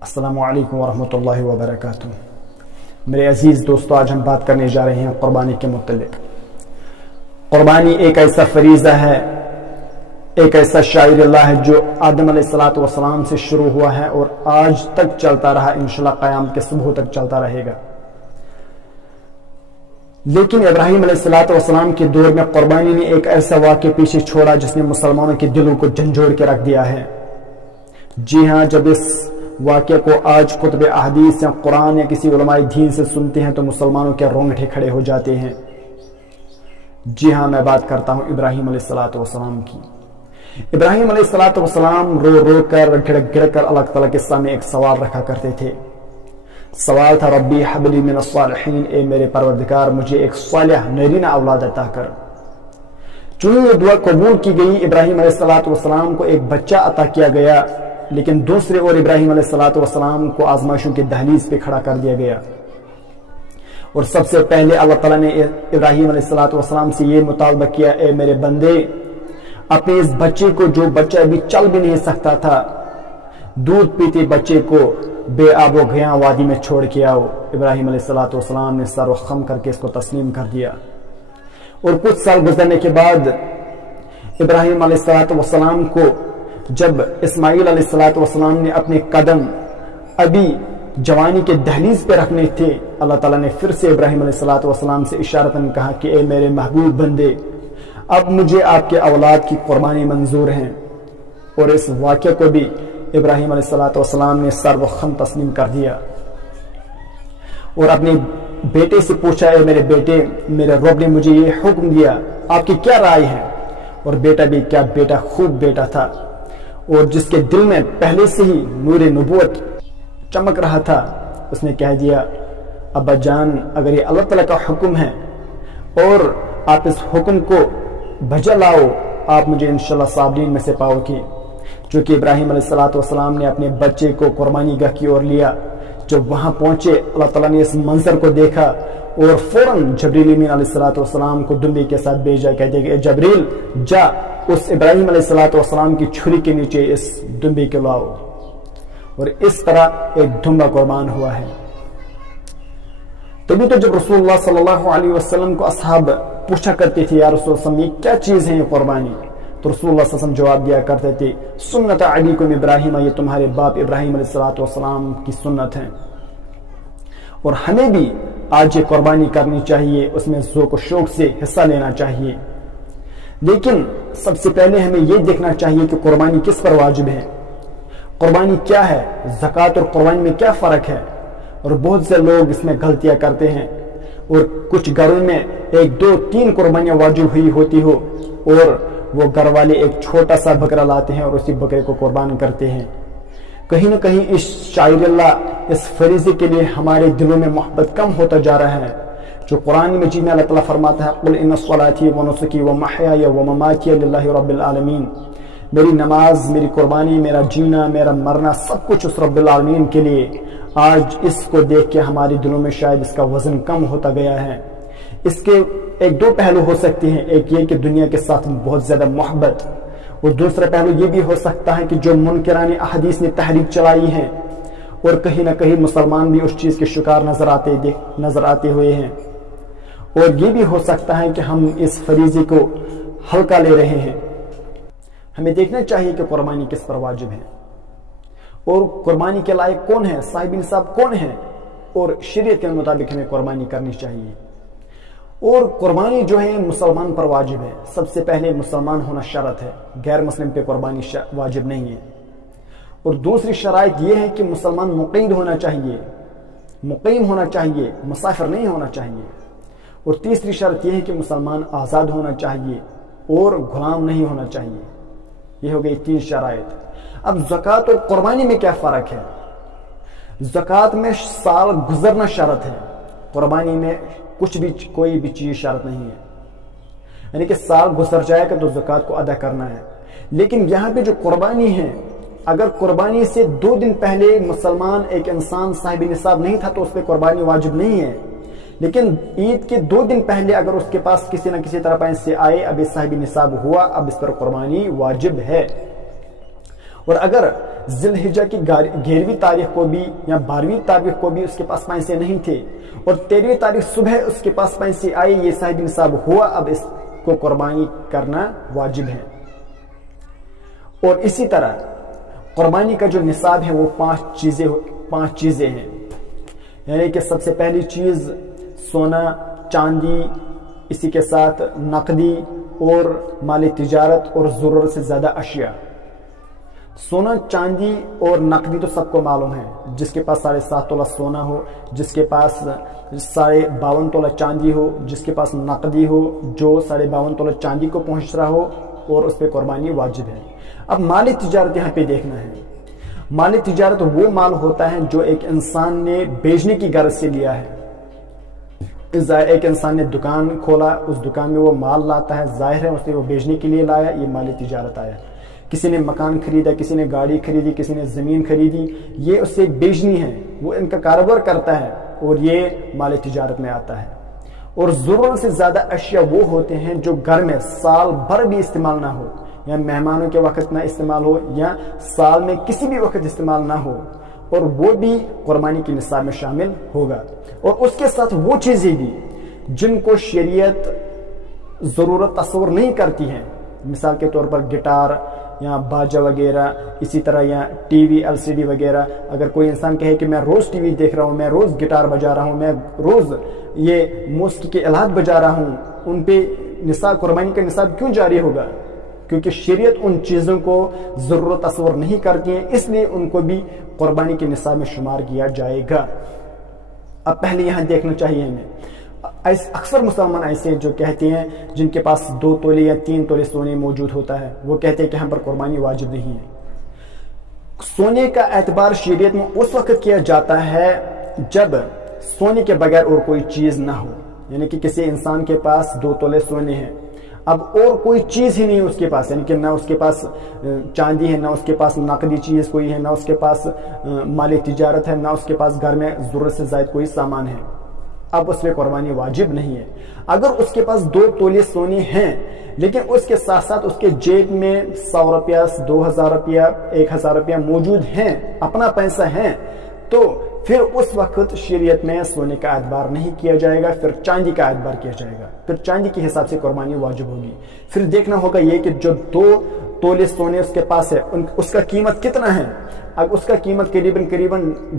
السلام علیکم ورحمۃ اللہ وبرکاتہ۔ میرے عزیز دوستو، آج ہم بات کرنے جا رہے ہیں قربانی کے متعلق۔ قربانی ایک ایسا فریضہ ہے، ایک ایسا شاعر اللہ ہے جو آدم علیہ السلام سے شروع ہوا ہے اور آج تک چلتا رہا، انشاءاللہ قیامت کے صبح تک چلتا رہے گا۔ لیکن ابراہیم علیہ السلام کے دور میں قربانی نے ایک ایسا واقعہ پیچھے چھوڑا جس نے مسلمانوں کے دلوں کو جھنجھوڑ کے رکھ دیا ہے۔ جی ہاں، جب اس واقعہ کو آج کتب احادیث یا قرآن یا کسی علماء دین سے سنتے ہیں تو مسلمانوں کے رونگٹے کھڑے ہو جاتے ہیں۔ جی ہاں، میں بات کرتا ہوں ابراہیم علیہ السلام کی۔ ابراہیم علیہ السلام رو رو کر گڑ کر اللہ تعالیٰ کے سامنے ایک سوال رکھا کرتے تھے۔ سوال تھا، ربی حب لی من الصالحین، اے میرے پروردگار مجھے ایک صالح نرینہ اولاد عطا کر۔ چونکہ یہ دعا قبول کی گئی، ابراہیم علیہ السلام کو ایک بچہ عطا کیا گیا، لیکن دوسرے اور ابراہیم علیہ السلام کو آزمائشوں کی دہلیز پہ کھڑا کر دیا گیا۔ اور سب سے پہلے اللہ تعالیٰ نے ابراہیم علیہ السلام سے یہ مطالبہ کیا، اے میرے بندے، اپنے اس بچے کو، جو بچہ ابھی چل بھی نہیں سکتا تھا، دودھ پیتے بچے کو بے آب و گیاں وادی میں چھوڑ کے آؤ۔ ابراہیم علیہ السلام نے سر و خم کر کے اس کو تسلیم کر دیا۔ اور کچھ سال گزرنے کے بعد ابراہیم علیہ السلام کو جب اسماعیل علیہ السلام نے اپنے قدم ابھی جوانی کے دہلیز پہ رکھنے تھے، اللہ تعالیٰ نے پھر سے ابراہیم علیہ السلام سے اشارتاً کہا کہ اے میرے محبوب بندے، اب مجھے آپ کے اولاد کی قربانی منظور ہیں۔ اور اس واقعے کو بھی ابراہیم علیہ السلام نے سر و خم تسلیم کر دیا اور اپنے بیٹے سے پوچھا، اے میرے بیٹے، میرے رب نے مجھے یہ حکم دیا، آپ کی کیا رائے ہے؟ اور بیٹا بھی کیا بیٹا، خوب بیٹا تھا، اور جس کے دل میں پہلے سے ہی نور نبوت چمک رہا تھا، اس نے کہہ دیا، ابا جان، اگر یہ اللہ تعالیٰ کا حکم ہے اور آپ اس حکم کو بجا لاؤ، آپ مجھے انشاءاللہ صابرین میں سے پاؤ گے۔ چونکہ ابراہیم علیہ السلام نے اپنے بچے کو قربانی گاہ کی اور لیا۔ جب وہاں پہنچے، اللہ تعالیٰ نے اس منظر کو دیکھا اور فوراً جبریل امین علیہ السلام کو دمبے کے ساتھ بھیجا، کہتے کہ اے جبریل، جا اس ابراہیم علیہ السلام کی چھری کے نیچے اس دمبے کو لاؤ۔ اور اس طرح ایک دمبا قربان ہوا ہے۔ تبھی تو جب رسول اللہ صلی اللہ علیہ وسلم کو اصحاب پوچھا کرتے تھے، یا رسول اللہ یہ کیا چیز ہے یہ قربانی؟ تو رسول اللہ صلی اللہ علیہ وسلم جواب دیا کرتے تھے، سنت ابیکم ابراہیم، یہ تمہارے باپ ابراہیم علیہ السلام کی سنت ہے۔ اور ہمیں بھی آج یہ قربانی کرنی چاہیے، اس میں ذوق و شوق سے حصہ لینا چاہیے۔ لیکن سب سے پہلے ہمیں یہ دیکھنا چاہیے کہ قربانی کس پر واجب ہے، قربانی کیا ہے، زکوٰۃ اور قربانی میں کیا فرق ہے۔ اور بہت سے لوگ اس میں غلطیاں کرتے ہیں، اور کچھ گھروں میں 1 2 3 قربانیاں واجب ہوئی ہوتی ہو، اور وہ گھر والے ایک چھوٹا سا بکرا لاتے ہیں اور اسی بکرے کو قربان کرتے ہیں۔ کہیں نہ کہیں اس شاعر اللہ، اس فریضے کے لیے ہمارے دلوں میں محبت کم ہوتا جا رہا ہے۔ جو قرآن مجید میں اللہ تعالیٰ فرماتا ہے، قل ان صلاتی و نسکی و محیای و مماتی للہ رب العالمین، میری نماز، میری قربانی، میرا جینا، میرا مرنا، سب کچھ اس رب العالمین کے لیے۔ آج اس کو دیکھ کے ہمارے دلوں میں شاید اس کا وزن کم ہوتا گیا ہے۔ اس کے 1 2 پہلو ہو سکتے ہیں، ایک یہ کہ دنیا کے ساتھ بہت زیادہ محبت، اور دوسرا پہلو یہ بھی ہو سکتا ہے کہ جو منکران احادیث نے تحریک چلائی ہے، اور کہیں نہ کہیں مسلمان بھی اس چیز کے شکار نظر آتے ہوئے ہیں۔ اور یہ بھی ہو سکتا ہے کہ ہم اس فریضے کو ہلکا لے رہے ہیں۔ ہمیں دیکھنا چاہیے کہ قربانی کس پر واجب ہے، اور قربانی کے لائق کون ہے، صاحب نصاب کون ہے، اور شریعت کے مطابق ہمیں قربانی کرنی چاہیے۔ اور قربانی جو ہے مسلمان پر واجب ہے۔ سب سے پہلے مسلمان ہونا شرط ہے، غیر مسلم پہ قربانی واجب نہیں ہے۔ اور دوسری شرائط یہ ہے کہ مسلمان مقیم ہونا چاہیے، مسافر نہیں ہونا چاہیے۔ اور تیسری شرط یہ ہے کہ مسلمان آزاد ہونا چاہیے اور غلام نہیں ہونا چاہیے۔ یہ ہو گئی 3 شرائط۔ اب زکوٰۃ اور قربانی میں کیا فرق ہے؟ زکوٰۃ میں سال گزرنا شرط ہے، قربانی میں کوئی بھی چیز شرط نہیں ہے، یعنی کہ سال گزر جائے گا تو زکوٰۃ کو ادا کرنا ہے۔ لیکن یہاں پہ جو قربانی ہے، اگر قربانی سے 2 دن پہلے مسلمان ایک انسان صاحب نصاب نہیں تھا تو اس پہ قربانی واجب نہیں ہے، لیکن عید کے 2 دن پہلے اگر اس کے پاس کسی نہ کسی طرح پیسے آئے، اب اس صاحب نصاب ہوا، اب اس پر قربانی واجب ہے۔ اور اگر ذی الحجہ کی 11ویں تاریخ کو بھی یا 12ویں تاریخ کو بھی اس کے پاس پیسے نہیں تھے اور 13ویں تاریخ صبح اس کے پاس پیسے آئے، یہ صاحب نصاب ہوا، اب اس کو قربانی کرنا واجب ہے۔ اور اسی طرح قربانی کا جو نصاب ہے وہ 5 چیزیں ہیں، یعنی کہ سب سے پہلی چیز سونا، چاندی، اسی کے ساتھ نقدی اور مال تجارت اور ضرورت سے زیادہ اشیاء۔ سونا، چاندی اور نقدی تو سب کو معلوم ہے، جس کے پاس 7.5 تولہ سونا ہو، جس کے پاس 52.5 تولہ چاندی ہو، جس کے پاس نقدی ہو جو 52.5 تولہ چاندی کو پہنچ رہا ہو، اور اس پہ قربانی واجب ہے۔ اب مال تجارت یہاں پہ دیکھنا ہے۔ مال تجارت وہ مال ہوتا ہے جو ایک انسان نے بیچنے کی غرض سے لیا ہے۔ ایک انسان نے دکان کھولا، اس دکان میں وہ مال لاتا ہے، ظاہر ہے اس نے وہ بیچنے کے لیے لایا، یہ مال تجارت آیا۔ کسی نے مکان خریدا، کسی نے گاڑی خریدی، کسی نے زمین خریدی، یہ اس سے بیچنی ہے، وہ ان کا کاروبار کرتا ہے اور یہ مال تجارت میں آتا ہے۔ اور ضرورت سے زیادہ اشیاء وہ ہوتے ہیں جو گھر میں سال بھر بھی استعمال نہ ہو، یا مہمانوں کے وقت نہ استعمال ہو، یا سال میں کسی بھی وقت استعمال نہ ہو، اور وہ بھی قربانی کے نصاب میں شامل ہوگا۔ اور اس کے ساتھ وہ چیزیں بھی جن کو شریعت ضرورت تصور نہیں کرتی ہیں، مثال کے طور پر گٹار یا باجا وغیرہ، اسی طرح یا ٹی وی LCD وغیرہ۔ اگر کوئی انسان کہے کہ میں روز ٹی وی دیکھ رہا ہوں، میں روز گٹار بجا رہا ہوں، میں روز یہ موسیقی کے آلات بجا رہا ہوں، ان پہ نصاب، قربانی کا نصاب کیوں جاری ہوگا؟ کیونکہ شریعت ان چیزوں کو ضرورت تصور نہیں کرتی ہے، اس لیے ان کو بھی قربانی کے نصاب میں شمار کیا جائے گا۔ اب پہلے یہاں دیکھنا چاہیے ہمیں، اکثر مسلمان ایسے جو کہتے ہیں، جن کے پاس 2 تولے یا 3 تولے سونے موجود ہوتا ہے، وہ کہتے ہیں کہ ہم پر قربانی واجب نہیں ہے۔ سونے کا اعتبار شریعت میں اس وقت کیا جاتا ہے جب سونے کے بغیر اور کوئی چیز نہ ہو، یعنی کہ کسی انسان کے پاس 2 تولے سونے ہیں، اب اور کوئی چیز ہی نہیں اس کے پاس، یعنی کہ نہ اس کے پاس چاندی ہے، نہ اس کے پاس نقدی چیز کوئی ہے، نہ اس کے پاس مال تجارت ہے، نہ اس کے پاس گھر میں ضرورت سے زائد کوئی سامان ہے، اب اس میں قربانی واجب نہیں ہے۔ اگر اس کے پاس 2 تولے سونے ہیں لیکن اس کے ساتھ ساتھ اس کے جیب میں 100 روپیہ، 2000 روپیہ، 1000 روپیہ موجود ہیں، اپنا پیسہ ہے، تو پھر اس وقت شریعت میں سونے کا اعتبار نہیں کیا جائے گا، پھر چاندی کا اعتبار کیا جائے گا، پھر چاندی کے حساب سے قربانی واجب ہوگی۔ پھر دیکھنا ہوگا یہ کہ جو 2 تولے سونے اس کے پاس ہے، اس کا قیمت کتنا ہے۔ اب اس کا قیمت قریباً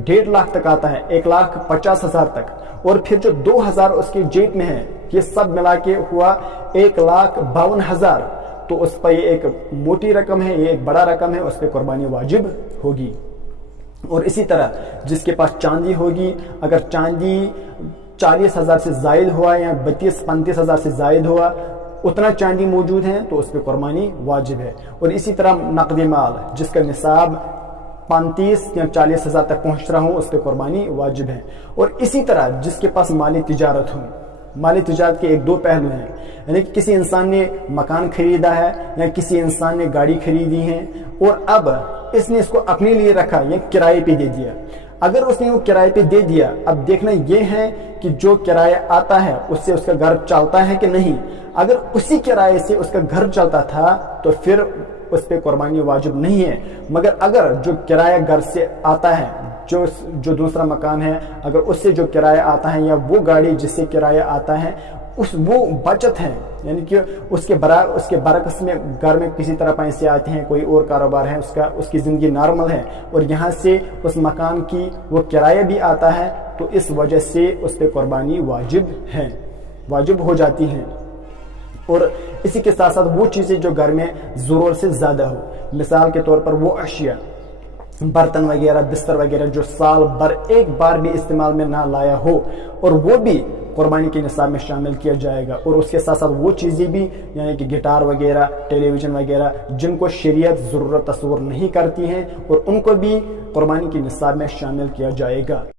1.5 لاکھ تک آتا ہے، 1,50,000 تک، اور پھر جو 2,000 اس کی جیب میں ہے، یہ سب ملا کے ہوا 1,52,000، تو اس پر یہ ایک موٹی رقم ہے، یہ ایک بڑا رقم ہے، اس پہ قربانی واجب ہوگی۔ اور اسی طرح جس کے پاس چاندی ہوگی، اگر چاندی 40,000 سے زائد ہوا یا 32-35,000 سے زائد ہوا، اتنا چاندی موجود ہے تو اس پہ قربانی واجب ہے۔ اور اسی طرح نقدی مال جس کا نصاب 35 یا 40,000 تک پہنچ رہا ہوں، اس پہ قربانی واجب ہے۔ اور اسی طرح جس کے پاس مالی تجارت ہو، مالی تجارت کے 2 پہلو ہیں، یعنی کہ کسی انسان نے مکان خریدا ہے یا کسی انسان نے گاڑی خریدی ہے اور اب اس نے اس کو اپنے لیے رکھا یا کرائے پہ دے دیا۔ اگر اس نے وہ کرائے پہ دے دیا، اب دیکھنا یہ ہے کہ جو کرایہ آتا ہے اس سے اس کا گھر چلتا ہے کہ نہیں۔ اگر اسی کرائے سے اس کا گھر چلتا تھا تو پھر اس پہ قربانی واجب نہیں ہے، مگر اگر جو کرایہ گھر سے آتا ہے، جو دوسرا مکان ہے، اگر اس سے جو کرایہ آتا ہے یا وہ گاڑی جس سے کرایہ آتا ہے، وہ بچت ہے، یعنی کہ اس کے برعکس میں گھر میں کسی طرح پیسے آتے ہیں، کوئی اور کاروبار ہے اس کی زندگی نارمل ہے، اور یہاں سے اس مکان کی وہ کرایہ بھی آتا ہے، تو اس وجہ سے اس پہ قربانی واجب ہو جاتی ہیں۔ اور اسی کے ساتھ ساتھ وہ چیزیں جو گھر میں ضرورت سے زیادہ ہو، مثال کے طور پر وہ اشیاء، برتن وغیرہ، بستر وغیرہ جو سال بھر ایک بار بھی استعمال میں نہ لایا ہو، اور وہ بھی قربانی کے نصاب میں شامل کیا جائے گا۔ اور اس کے ساتھ ساتھ وہ چیزیں بھی، یعنی کہ گٹار وغیرہ، ٹیلی ویژن وغیرہ، جن کو شریعت ضرورت تصور نہیں کرتی ہیں، اور ان کو بھی قربانی کے نصاب میں شامل کیا جائے گا۔